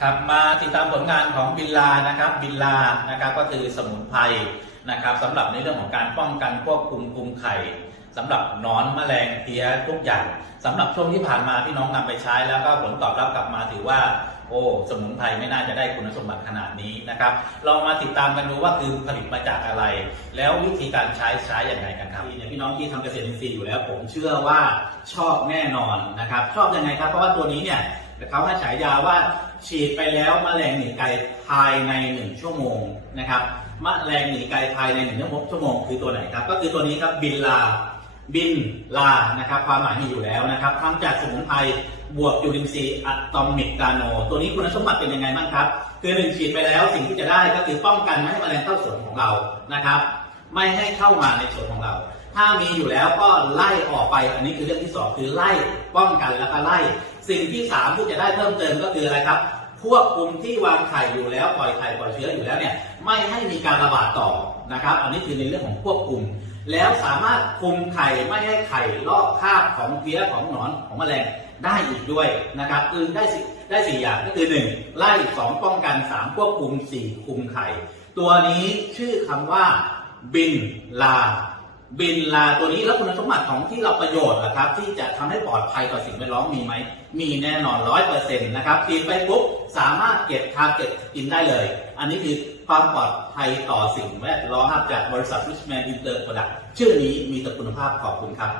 ครับมาติดตามผลงานของบิลลานะครับบิลลานะครับก็คือสมุนไพรนะครับสำหรับในเรื่องของการป้องกันควบคุมคุมไข่สำหรับนอนแมลงเพี้ยทุกอย่างสำหรับช่วงที่ผ่านมาพี่น้องนำไปใช้ แล้วก็ผลตอบรับกลับมาถือว่า โอ้สมุนไพรไม่น่าจะได้คุณสมบัติขนาดนี้นะครับเรามาติดตามกันดูว่าคือผลิตมาจากอะไร แล้ววิธีการใช้ใช้อย่างไรกันครับเนี่ยพี่น้องที่ทำเกษตรอินทรีย์อยู่แล้ว ผมเชื่อว่าชอบแน่นอนนะครับ ชอบยังไงครับเพราะว่าตัวนี้เนี่ย เขาให้ฉายาว่าฉีดไปแล้วมแมลงหนีไก่ภายในหนึ่งชั่วโมงนะครับมแมลงหนีไก่ภายในหนึ่งชั่วโมงคือตัวไหนครับ ก็คือตัวนี้ครับบินลาบินลานะครับความหมายมีอยู่แล้วนะครับทำจากสมุนไพรบวกจุลินทรีย์อะตอมิกกาโน ตัวนี้คุณสมบัติเป็นยังไงบ้างครับ คือหนึ่งฉีดไปแล้วสิ่งที่จะได้ก็คือป้องกันไม่ให้แมลงเข้าสวนของเรานะครับ ไม่ให้เข้ามาในสวนของเรา ถ้ามีอยู่แล้วก็ไล่ออกไป อันนี้คือเรื่องที่สองคือไล่ป้องกันแล้วก็ไล่ สิ่งที่สามที่จะได้เพิ่มเติมก็คืออะไรครับควบคุมที่วางไข่อยู่แล้วปล่อยไข่ปล่อยเชื้ออยู่แล้วเนี่ยไม่ให้มีการระบาดต่อนะครับ อันนี้คือในเรื่องของควบคุม แล้วสามารถคุมไข่ไม่ให้ไข่ลอกคาบของเพี้ยของหนอนของแมลงได้อีกด้วยนะครับคือได้สิได้สี่อย่างก็คือหนึ่งไล่สองป้องกันสามควบคุมสี่คุมไข่ ตัวนี้ชื่อคำว่าบินลา บินลาตัวนี้แล้วคุณสมบัติของที่เราประโยชน์นะครับ ที่จะทำให้ปลอดภัยต่อสิ่งแวดล้อมมีไหม มีแน่นอนร้อยเปอร์เซ็นต์นะครับกินไปปุ๊บสามารถเก็บทาเก็บกินได้เลย อันนี้คือความปลอดภัยต่อสิ่งแวดล้อมจากบริษัทวิชแมนอินเตอร์โปรดักชื่อนี้มีแต่คุณภาพขอบคุณครับ